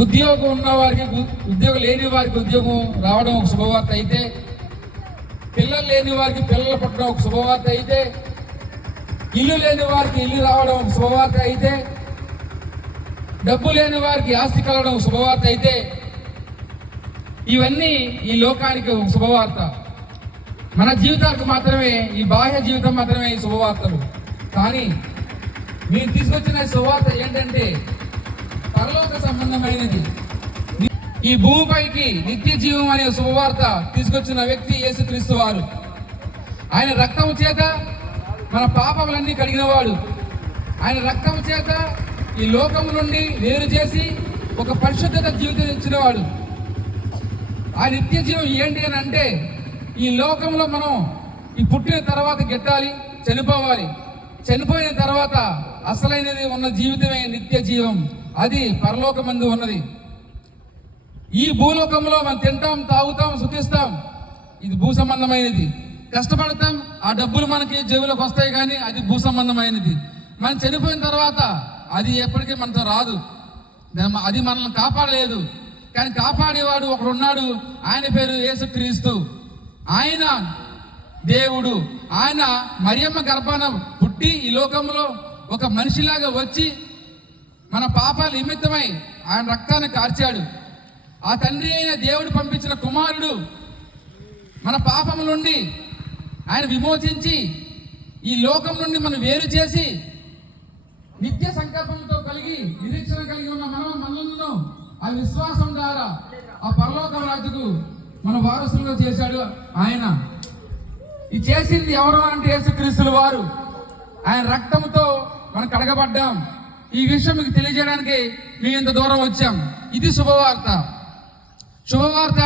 ఉద్యోగం ఉన్న వారికి ఉద్యోగం లేని వారికి ఉద్యోగం రావడం ఒక శుభవార్త అయితే పిల్లలు లేని వారికి పిల్లలు పుట్టడం ఒక శుభవార్త అయితే ఇల్లు లేని వారికి ఇల్లు రావడం ఒక శుభవార్త అయితే డబ్బు లేని వారికి ఆస్తి కలగడం శుభవార్త అయితే ఇవన్నీ ఈ లోకానికి ఒక శుభవార్త. మన జీవితాలకు మాత్రమే ఈ బాహ్య జీవితం మాత్రమే ఈ శుభవార్తలు. కానీ మీరు తీసుకొచ్చిన శుభవార్త ఏంటంటే కలిగింది. ఈ భూమిపైకి నిత్య జీవం అనే శుభవార్త తీసుకొచ్చిన వ్యక్తి యేసుక్రీస్తు వారు. ఆయన రక్తం చేత మన పాపములన్నీ కడిగినవాడు ఆయన రక్తం చేత ఈ లోకం నుండి వేరు చేసి ఒక పరిశుద్ధత జీవితం ఇచ్చినవాడు. ఆ నిత్య జీవం ఏంటి అని అంటే ఈ లోకంలో మనం ఈ పుట్టిన తర్వాత గెట్టాలి చనిపోవాలి. చనిపోయిన తర్వాత అసలైనది ఉన్న జీవితమే నిత్య జీవం. అది పరలోకమందు ఉన్నది. ఈ భూలోకంలో మనం తింటాం తాగుతాం సుఖిస్తాం. ఇది భూ సంబంధమైనది కష్టపడతాం ఆ డబ్బులు మనకి జేబులోకి వస్తాయి కానీ అది భూ సంబంధమైనది మనం చనిపోయిన తర్వాత అది ఎప్పటికీ మనతో రాదు. అది మనల్ని కాపాడలేదు. కానీ కాపాడేవాడు ఒకడు ఉన్నాడు ఆయన పేరు యేసుక్రీస్తు. ఆయన దేవుడు. ఆయన మరియమ్మ గర్భాన పుట్టి ఈ లోకంలో ఒక మనిషిలాగా వచ్చి మన పాపాల నిమిత్తమై ఆయన రక్తాన్ని కార్చాడు. ఆ తండ్రి అయిన దేవుడు పంపించిన కుమారుడు మన పాపం నుండి ఆయన విమోచించి ఈ లోకం నుండి మనం వేరు చేసి నిత్య సంకల్పంతో కలిగి నిరీక్షణ కలిగి ఉన్న మనం మనలను ఆ విశ్వాసం ద్వారా ఆ పరలోక రాజుకు మన వారసులుగా చేశాడు ఆయన. ఇది చేసింది ఎవరు అంటే యేసుక్రీస్తుల వారు. ఆయన రక్తంతో మనం కడగబడ్డాం. ఈ విషయం మీకు తెలియజేయడానికి మేము ఇంత దూరం వచ్చాం. ఇది శుభవార్త. శుభవార్త